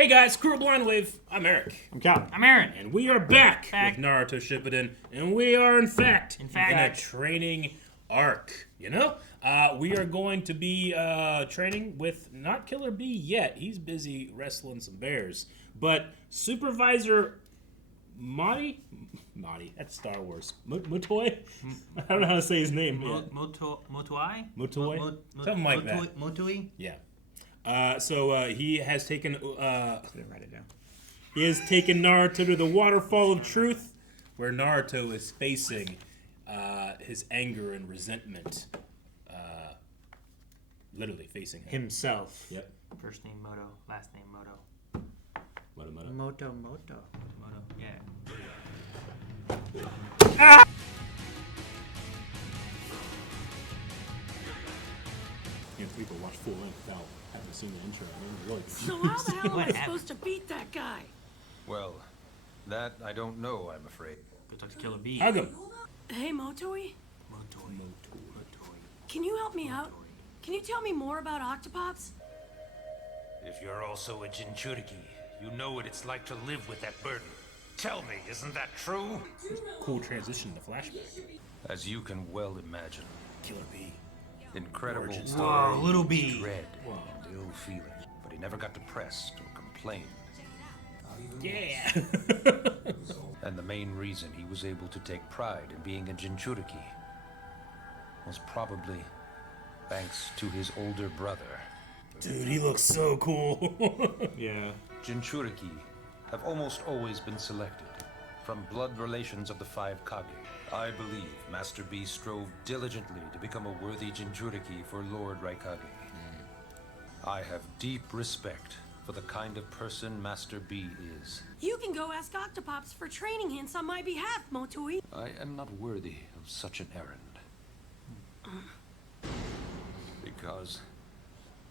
Hey guys, Crew of Blind Wave. I'm Eric. I'm Cal. I'm Aaron. And we are back with Naruto Shippuden. And we are, in fact, in a training arc. You know? We are going to be training with not Killer B yet. He's busy wrestling some bears. But Supervisor Motoi? That's Star Wars. Motoi? I don't know how to say his name. Motoi? Motoi? Something like that. Motoi? Yeah. So he has taken. Didn't write it down. He has taken Naruto to the waterfall of truth, where Naruto is facing his anger and resentment. Literally facing him. Himself. Yep. First name Moto, last name Moto. Moto. Moto, yeah. You know, people watch full length without having seen the intro. I mean, really. So how the hell am I supposed to beat that guy? Well, that I don't know, I'm afraid. Go talk to Killer B. Hug him. Hey, Motoi? Motoi. Can you help me out? Can you tell me more about octopops? If you're also a Jinchuriki, you know what it's like to live with that burden. Tell me, isn't that true? Cool transition to flashback. As you can well imagine, Killer B. incredible Origin story, Whoa, little B. dread, and ill feeling. But he never got depressed or complained. Yeah. And the main reason he was able to take pride in being a Jinchuriki was probably thanks to his older brother. Dude, he looks so cool. Yeah. Jinchuriki have almost always been selected from blood relations of the five Kage. I believe Master B strove diligently to become a worthy Jinchuriki for Lord Raikage. I have deep respect for the kind of person Master B is. You can go ask octopops for training hints on my behalf, Motoi. I am not worthy of such an errand. Because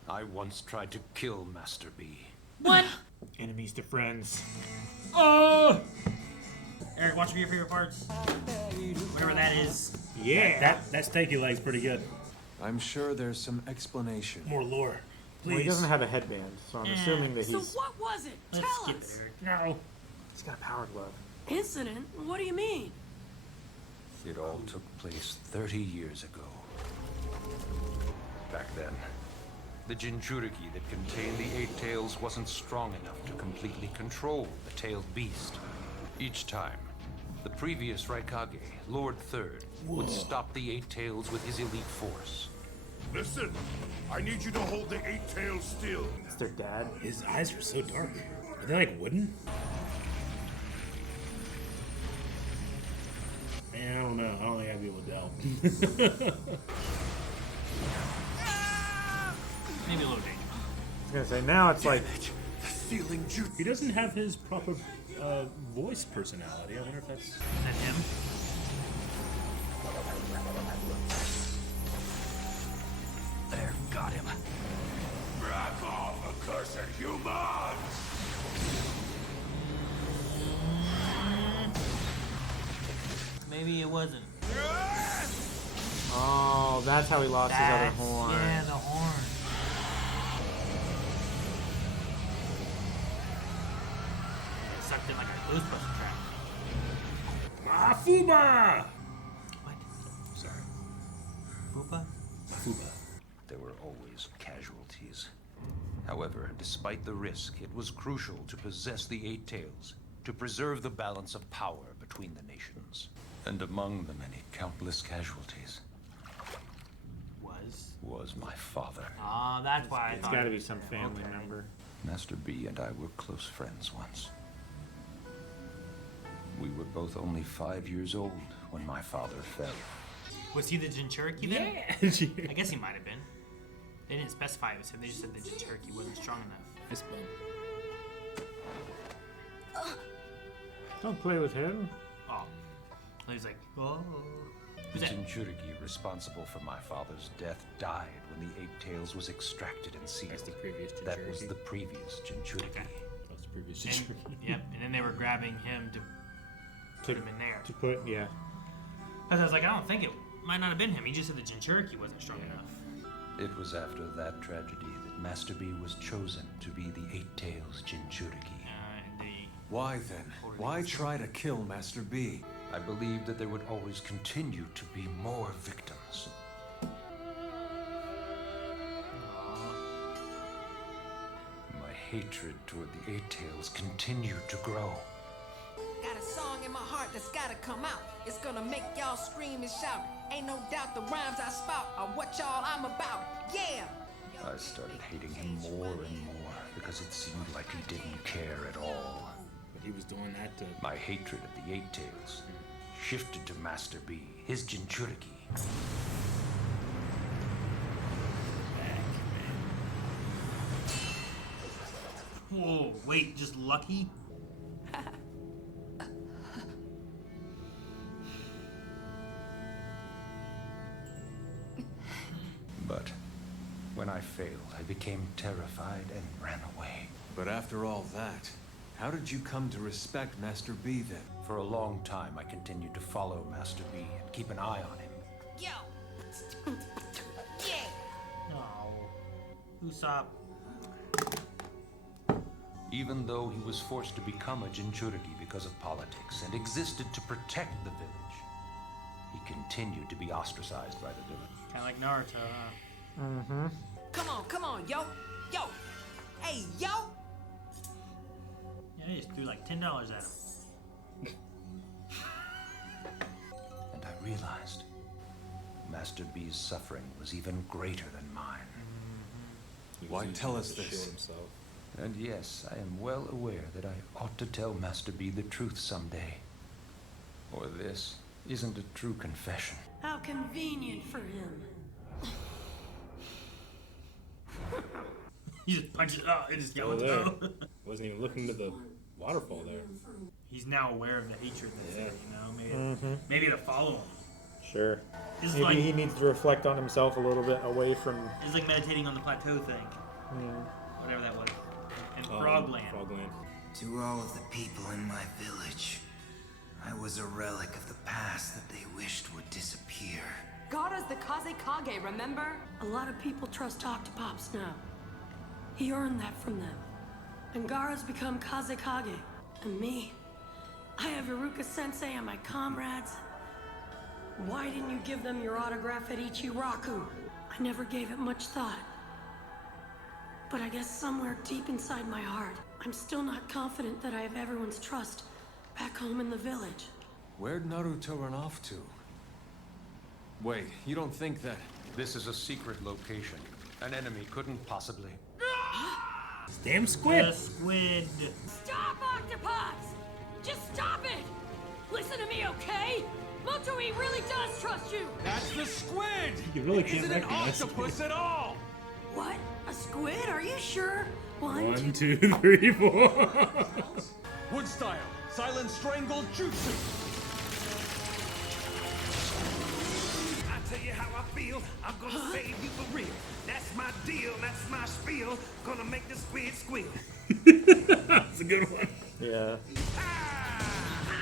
I once tried to kill Master B. What? Enemies to friends. Oh! Eric, watch for your favorite parts. Whatever that is. Yeah. That stanky leg's pretty good. I'm sure there's some explanation. More lore. Please. Well, he doesn't have a headband, so I'm assuming that So he's what was it? Let's Tell skip us. it, Eric. No. he's got a power glove. Incident? What do you mean? It all took place 30 years ago. Back then, the Jinchuriki that contained the Eight Tails wasn't strong enough to completely control the tailed beast. Each time, the previous Raikage, Lord Third, would stop the Eight Tails with his elite force. Listen, I need you to hold the Eight Tails still. It's their dad. His eyes are so dark. Are they like wooden? Man, I don't know. I don't think I'd be able to tell. Maybe a little dangerous. I was gonna say now it's like Feeling juicy. He doesn't have his proper voice personality. I wonder if that's... Is that him? There, got him. Back off, accursed humans! Maybe it wasn't. oh, that's how he lost his other horn. Yeah, the horn. It sucked in like a Ghostbuster trap. Mafuba! What? Sorry, Poopa? Mafuba. there were always casualties. However, despite the risk, it was crucial to possess the Eight Tails, to preserve the balance of power between the nations. And among the many countless casualties was my father. Ah, that's why I It's thought. got to be some family member. Master B and I were close friends once. We were both only 5 years old when my father fell. Was he the Jinchuriki then? Yeah. I guess he might have been. They didn't specify it was him. They just said the Jinchuriki wasn't strong enough. Fist bump. Don't play with him. Oh. So he's like, oh. The Who's that? Jinchuriki responsible for my father's death died when the Eight Tails was extracted and sealed. That's the previous That was Jinchuriki. the previous Jinchuriki. Okay. That was the previous And, Jinchuriki. yep, and then they were grabbing him to put him in there. To put, yeah. Because I was like, I don't think it might not have been him. He just said the Jinchuriki wasn't strong enough. It was after that tragedy that Master B was chosen to be the Eight-Tails Jinchuriki. Why then? Why try to kill Master B? I believed that there would always continue to be more victims. My hatred toward the Eight-Tails continued to grow. Got a song in my heart that's gotta come out. It's gonna make y'all scream and shout. Ain't no doubt the rhymes I spout are what y'all I'm about. Yeah! I started hating him more and more because it seemed like he didn't care at all. But he was doing that to... My hatred of the Eight-Tails shifted to Master B, his Jinchuriki. Whoa, wait, just lucky? But when I failed, I became terrified and ran away. But after all that, how did you come to respect Master B then? For a long time, I continued to follow Master B and keep an eye on him. Yo! Yeah! Oh. Usopp. Even though he was forced to become a Jinchuriki because of politics and existed to protect the village, he continued to be ostracized by the village. Kinda like Naruto, huh? Mm-hmm. Come on, yo! Yo! Hey, yo! Yeah, they just threw like $10 at him. And I realized Master B's suffering was even greater than mine. Why tell us this? Himself. And yes, I am well aware that I ought to tell Master B the truth someday. Or this isn't a true confession. How convenient for him. He just punches it out and just Still yells there. go. Wasn't even looking to the waterfall there. He's now aware of the hatred that's there, you know? Mm-hmm. Maybe to follow him. Sure. It's Maybe like, he needs to reflect on himself a little bit away from... it's like meditating on the plateau thing. Yeah. Whatever that was. In Oh, Frogland. Frogland. To all of the people in my village, I was a relic of the past that they wished would disappear. Gaara's the Kazekage, remember? A lot of people trust Octopops now. He earned that from them. And Gaara's become Kazekage. And me, I have Iruka-sensei and my comrades. Why didn't you give them your autograph at Ichiraku? I never gave it much thought. But I guess somewhere deep inside my heart, I'm still not confident that I have everyone's trust back home in the village. Where'd Naruto run off to? Wait, you don't think that... This is a secret location. An enemy couldn't possibly... Damn squid! The squid. Stop, Octopops! Just stop it! Listen to me, okay? Motoi really does trust you! That's the squid! You really can't Isn't an recognize octopus at all! What? A squid? Are you sure? One, two, three, four. Wood style, silent strangle jutsu! I tell you how I feel, I'm gonna save you for real. That's my deal, that's my spiel. Gonna make the squid squeal. That's a good one. Yeah.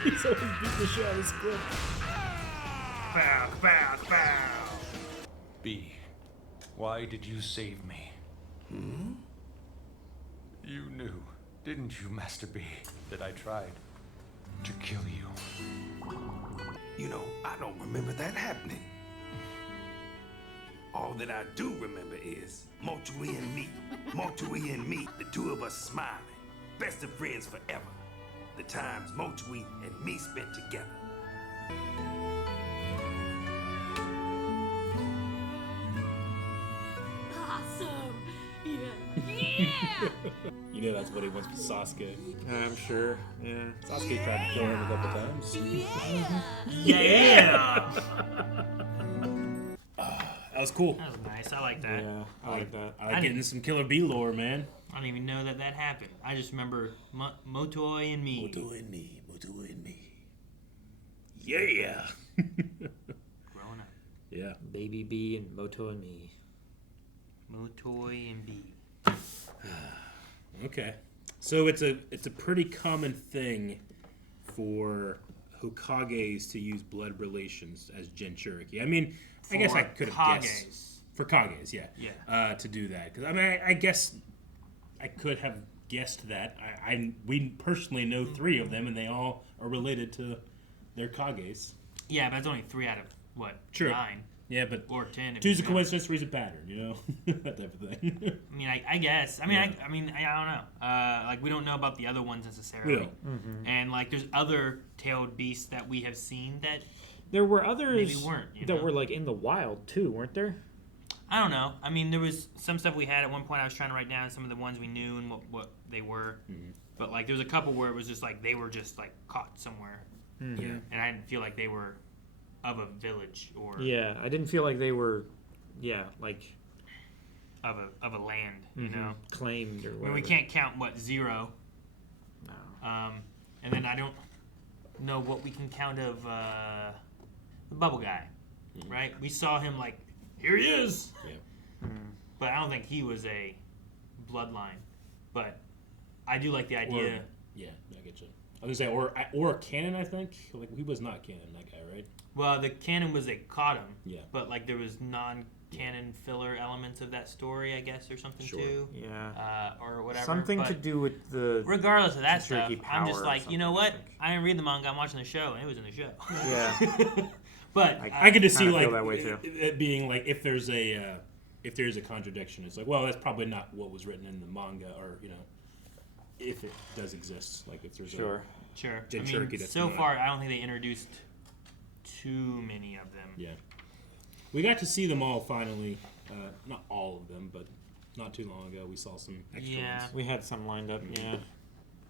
He's always beating the shit out of the squid. Bow, bow, bow. B, why did you save me? You knew, didn't you, Master B, that I tried to kill you? You know, I don't remember that happening. All that I do remember is Motoi and me, the two of us smiling, best of friends forever. The times Motoi and me spent together. Awesome! Yeah! Yeah! You know that's what he wants for Sasuke. I'm sure. Yeah. Sasuke tried to kill him a couple times. Yeah! That was cool. That was nice. I like that. Yeah, I like that. I like getting some Killer Bee lore, man. I don't even know that that happened. I just remember Motoi and me. Motoi and me, Motoi and me. Yeah. Growing up. Yeah. Baby B and Moto and me. Motoi and B. Okay. So it's a pretty common thing for Hokages to use blood relations as Jinchuriki. I mean, I guess I could have guessed. For Kages, yeah. Yeah. To do that. Because, I mean, I guess I could have guessed that. We personally know 3 of them, and they all are related to their Kages. Yeah, but it's only 3 out of, what, True. 9? Yeah, but or 10. Two's a coincidence, three's a pattern, you know? That type of thing. I mean, I guess. I mean, Yeah. I don't know. Like, we don't know about the other ones necessarily. We don't. And, like, there's other tailed beasts that we have seen that There were others maybe weren't, you that know? were like in the wild too, weren't there? I don't know. I mean, there was some stuff we had at one point. I was trying to write down some of the ones we knew and what they were. Mm-hmm. But, like, there was a couple where it was just, like, they were just, like, caught somewhere. Mm-hmm. Yeah. And I didn't feel like they were of a village or Yeah, I didn't feel like they were, like of a land, you know? claimed or I whatever. mean, we can't count, 0. No. And then I don't know what we can count of the bubble guy, right? We saw him like, here he is. Yeah. But I don't think he was a bloodline. But I do like the idea. Yeah, I get you. I was gonna say, or canon, I think. Like, he was not canon, that guy, right? Well, the canon was they caught him. Yeah. But, like, there was non-canon filler elements of that story, I guess, or something, Sure. too. Yeah. Or whatever. Something but to do with the regardless of that stuff, Jinchuriki I'm just power or like, you know something, I what? think. I didn't read the manga. I'm watching the show, and it was in the show. Yeah. But I could just see, kinda like, feel that way, too. it being like, if there's a contradiction, it's like, well, that's probably not what was written in the manga, or, you know, if it does exist, like, if there's Sure. Sure. I Jinchuriki mean, that's so not- far, I don't think they introduced too many of them. Yeah. We got to see them all finally. Not all of them, but not too long ago we saw some extra Yeah. ones. We had some lined up, yeah.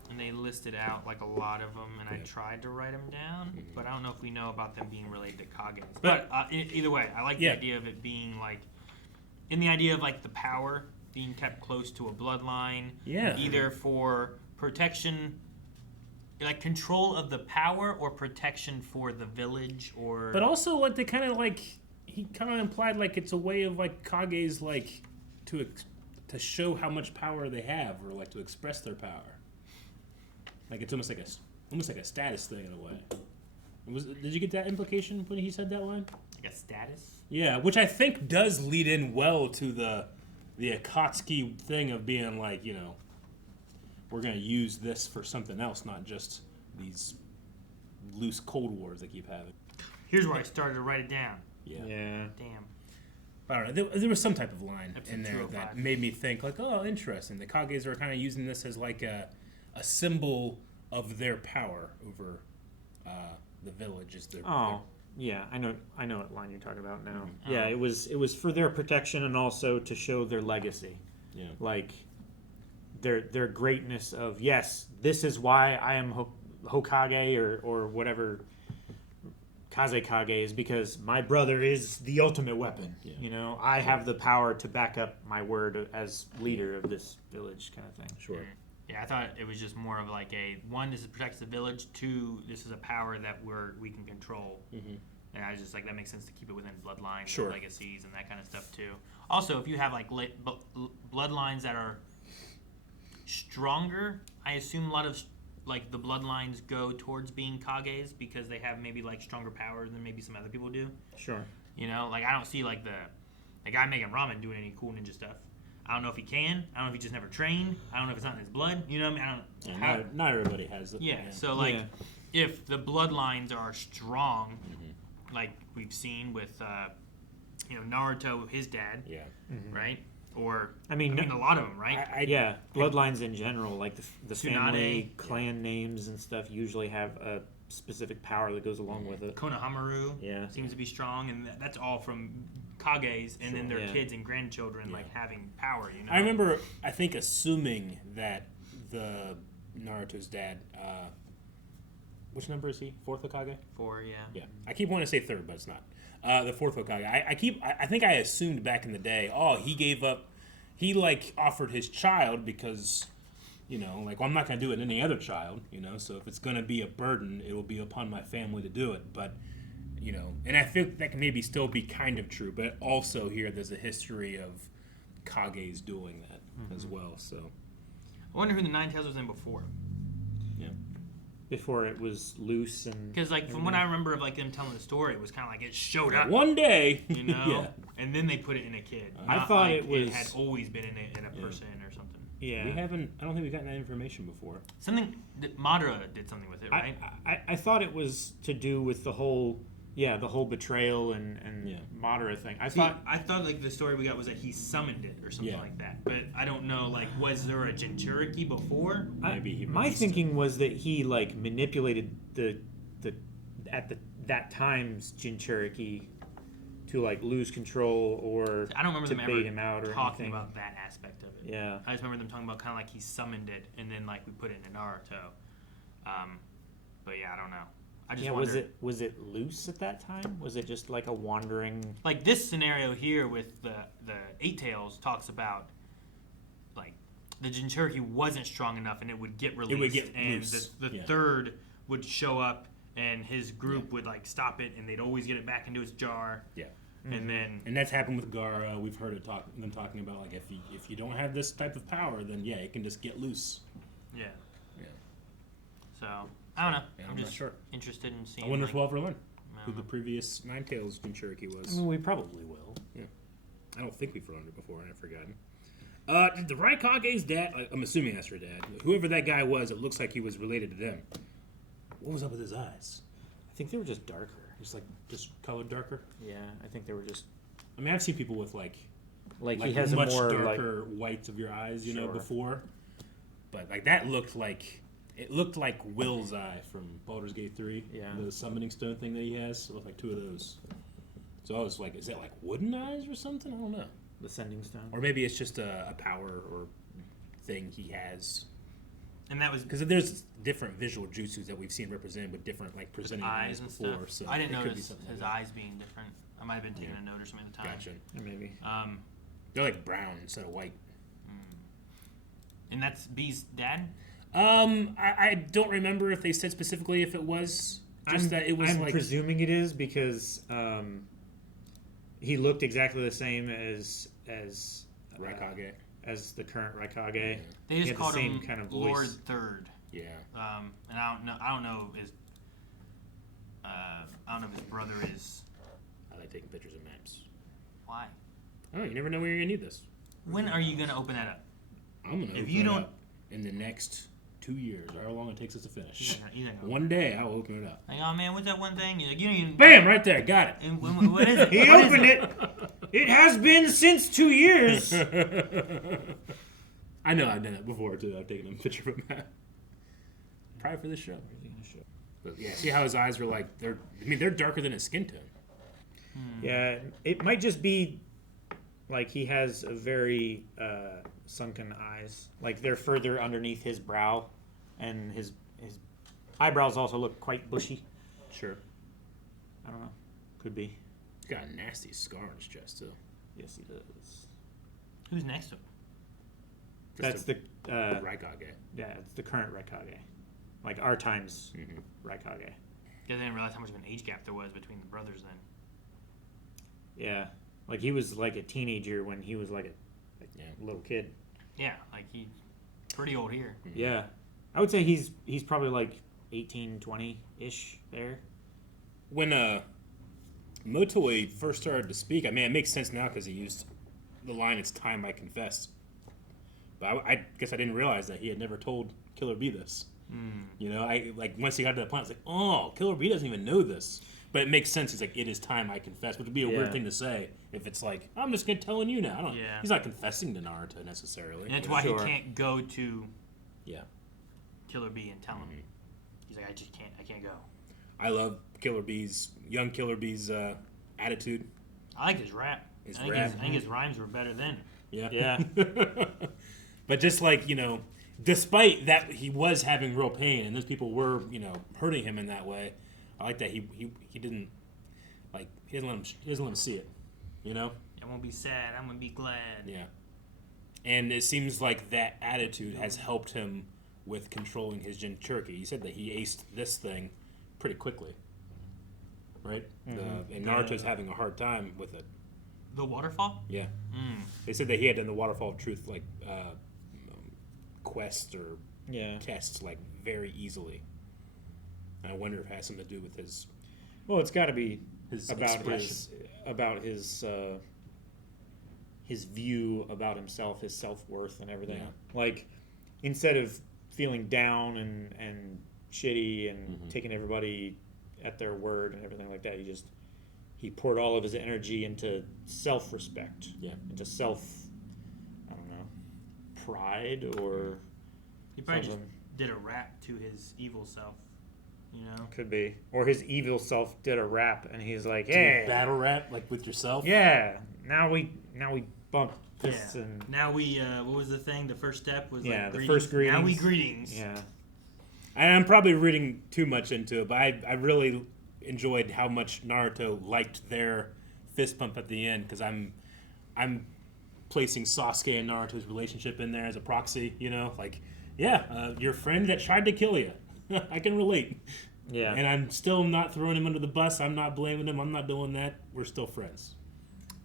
And they listed out, like, a lot of them, and I Yeah. tried to write them down, but I don't know if we know about them being related to Kages. But- But either way, I like Yeah. the idea of it being, like, in the idea of, like, the power being kept close to a bloodline. Yeah. Either for protection, like, control of the power, or protection for the village, or... But also, like, they kind of, like, he kind of implied, like, it's a way of, like, Kage's, like, to show how much power they have, or, like, to express their power. Like, it's almost like a status thing in a way. Did you get that implication when he said that line? Like a status? Yeah, which I think does lead in well to the Akatsuki thing of being like, you know, we're going to use this for something else, not just these loose Cold Wars they keep having. Here's where I started to write it down. Yeah. Damn. I don't know. There was some type of line Episode in there 205. that made me think, like, oh, interesting. The Kages are kind of using this as, like, a symbol of their power over the village. Is their Yeah, I know what line you're talking about now. Mm-hmm. Yeah, it was for their protection and also to show their legacy. Yeah. Like their greatness of, yes, this is why I am Hokage or whatever Kazekage is, because my brother is the ultimate weapon. Yeah. You know, I have the power to back up my word as leader of this village, kind of thing. Sure. Yeah, I thought it was just more of like one, this protects the village. 2, this is a power that we can control. Mm-hmm. And I was just like, that makes sense to keep it within bloodlines, Sure. and legacies, and that kind of stuff too. Also, if you have like bloodlines that are stronger, I assume a lot of like the bloodlines go towards being Kages because they have maybe like stronger powers than maybe some other people do. Sure. You know, like I don't see like the guy making ramen doing any cool ninja stuff. I don't know if he can. I don't know if he just never trained. I don't know if it's not in his blood. You know what I mean? I don't. Not everybody has it. Yeah. So like, if the bloodlines are strong, like we've seen with, Naruto, his dad. Yeah. Right. Or I mean, a lot of them, right? bloodlines in general, like the family, Tsunade. clan names and stuff, usually have a specific power that goes along with it. Konohamaru seems to be strong, and that's all from Kages, and then their kids and grandchildren like having power. You know. I remember, I think, assuming that the Naruto's dad. Which number is he? 4th Hokage? 4, yeah. Yeah. I keep wanting to say 3rd, but it's not. The 4th Hokage. I think I assumed back in the day, he gave up, he like offered his child because, you know, like, well, I'm not going to do it to any other child, you know, so if it's going to be a burden, it will be upon my family to do it. But, you know, and I think that can maybe still be kind of true, but also here there's a history of Kages doing that as well, so. I wonder who the Nine Tails was in before. Yeah. before it was loose and. Because like from what I remember of like them telling the story, it was kind of like it showed up one day, you know, yeah. and then they put it in a kid. I Not thought like it had always been in a person or something. Yeah, we haven't. I don't think we've gotten that information before. Something that Madara did something with it, right? I thought it was to do with the whole betrayal and Madara thing. I thought like the story we got was that he summoned it or something like that. But I don't know. Like, was there a Jinchuriki before? Maybe he. My thinking was that he like manipulated that time's Jinchuriki to like lose control or I don't remember to them bait ever him out or talking anything. about that aspect of it. Yeah, I just remember them talking about kind of like he summoned it and then like we put it into Naruto. But yeah, I don't know. I just wonder, was it loose at that time? Was it just like a wandering? like this scenario here with the Eight Tails talks about like the Jinchuriki wasn't strong enough and it would get released. It would get and loose. the third would show up and his group would like stop it and they'd always get it back into its jar. Yeah. And that's happened with Gaara. We've heard them talking about like if you don't have this type of power, then it can just get loose. Yeah. Yeah. So I don't know. Yeah, I'm I'm just not sure. interested in seeing. I wonder like, if we'll ever learn who know. the previous Nine Tails Jinchuriki was. I mean, we probably will. Yeah. I don't think we've learned it before, and I've forgotten. Did the Raikage's dad, I'm assuming that's her dad, whoever that guy was, it looks like he was related to them. What was up with his eyes? I think they were just darker. Just colored darker? Yeah, I think they were just. I mean, I've seen people with like he has much a more darker whites of your eyes, you know, before. But like that looked like Will's eye from Baldur's Gate 3. Yeah. The summoning stone thing that he has. It looked like two of those. So I was like, is that like wooden eyes or something? I don't know. The sending stone. Or maybe it's just a power or thing he has. And that was because there's different visual jutsus that we've seen represented with different like presenting eyes and before. stuff. So I didn't it could be notice something his like that. eyes being different. I might have been taking a note or something at the time. Gotcha. Maybe. They're like brown instead of white. And that's B's dad? I don't remember if they said specifically if it was just that it was I'm like presuming it is because he looked exactly the same as Raikage. As the current Raikage. They just called the same him kind of Lord voice. Third. Yeah. And I don't know if his brother is. I like taking pictures of maps. Why? Oh, you never know when you're gonna need this. When are you gonna open that up? I'm gonna. If you don't, in the next 2 years, however long it takes us to finish. You think One day I'll open it up. like, oh man, what's that one thing? You're like, you don't even. Bam! Right there, got it. And what is it? He What is opened it. It has been since 2 years. I know I've done it before too. I've taken a picture of a map. Probably for this show. But yeah, see how his eyes were like they're darker than his skin tone. Yeah, it might just be like he has a very sunken eyes. Like they're further underneath his brow, and his eyebrows also look quite bushy. Sure. I don't know. Could be. He's got a nasty scar on his chest too. Yes, he does. Who's next to him? That's the Raikage. Yeah, it's the current Raikage. Like our time's Raikage. I didn't realize how much of an age gap there was between the brothers then. Yeah, like he was like a teenager when he was like a little kid. Yeah, like he's pretty old here. Yeah, I would say he's probably like 18, 20-ish there. When Motoi first started to speak, I mean, it makes sense now because he used the line, "It's time I confessed." But I guess I didn't realize that he had never told Killer Bee this. You know, once he got to that point, I was like, oh, Killer Bee doesn't even know this. But it makes sense. He's like, "It is time I confess," which would be a weird thing to say if it's like, "I'm just telling you now." He's not confessing to Naruto necessarily. And that's why he can't go to Killer Bee and tell him. He's like, I can't go. I love young Killer Bee's attitude. I like his rap. I think his rhymes were better then. Yeah. But just like, despite that he was having real pain and those people were, hurting him in that way, I like that he didn't he doesn't let him see it, I won't be sad, I'm gonna be glad. Yeah. And it seems like that attitude has helped him with controlling his Jinchuriki. He said that he aced this thing pretty quickly. Right? And Naruto's having a hard time with it. The waterfall? Yeah. They said that he had done the Waterfall of Truth quests or tests very easily. I wonder if it has something to do with his. Well, it's got to be His about expression. his view about himself, his self-worth, and everything. Yeah. Like, instead of feeling down and shitty and taking everybody at their word and everything like that, he poured all of his energy into self-respect. Yeah. Into pride or He probably just something. did a rap to his evil self. You know? Could be. Or his evil self did a rap and he's like, hey, Battle rap, like with yourself? yeah, now we bump fists Yeah. and Now we, what was the thing? The first step was yeah, like the greetings. first greetings. Now we greetings. Yeah. I'm probably reading too much into it, but I really enjoyed how much Naruto liked their fist bump at the end, because I'm placing Sasuke and Naruto's relationship in there as a proxy, you know? Like, your friend that tried to kill you. I can relate. Yeah. And I'm still not throwing him under the bus. I'm not blaming him. I'm not doing that. We're still friends.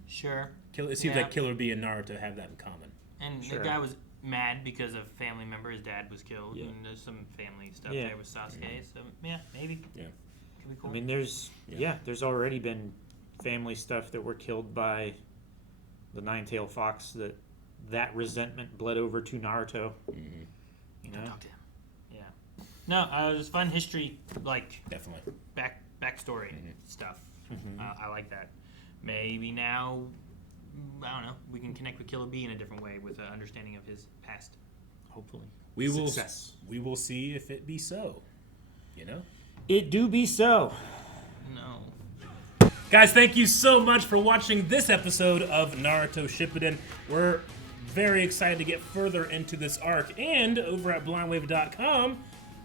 Sure. It seems like Killer Bee and Naruto have that in common. And Sure. the guy was mad because a family member, his dad, was killed, Yeah. and there's some family stuff Yeah. there with Sasuke. So yeah, maybe. Yeah. Could be cool. I mean, there's already been family stuff that were killed by the Nine-Tailed Fox that resentment bled over to Naruto. Mm-hmm. You Don't know? talk to him. Yeah. No, it was fun history, like Definitely. backstory stuff. I like that. Maybe now, I don't know, we can connect with Killer Bee in a different way with an understanding of his past. Hopefully. We Success. will see if it be so. You know? It do be so. No. Guys, thank you so much for watching this episode of Naruto Shippuden. We're very excited to get further into this arc, and over at blindwave.com,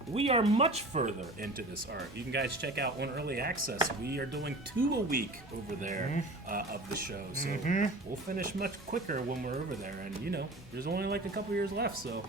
we are much further into this arc. You can guys check out on early access. We are doing 2 a week over there of the show, so we'll finish much quicker when we're over there. And there's only like a couple years left, so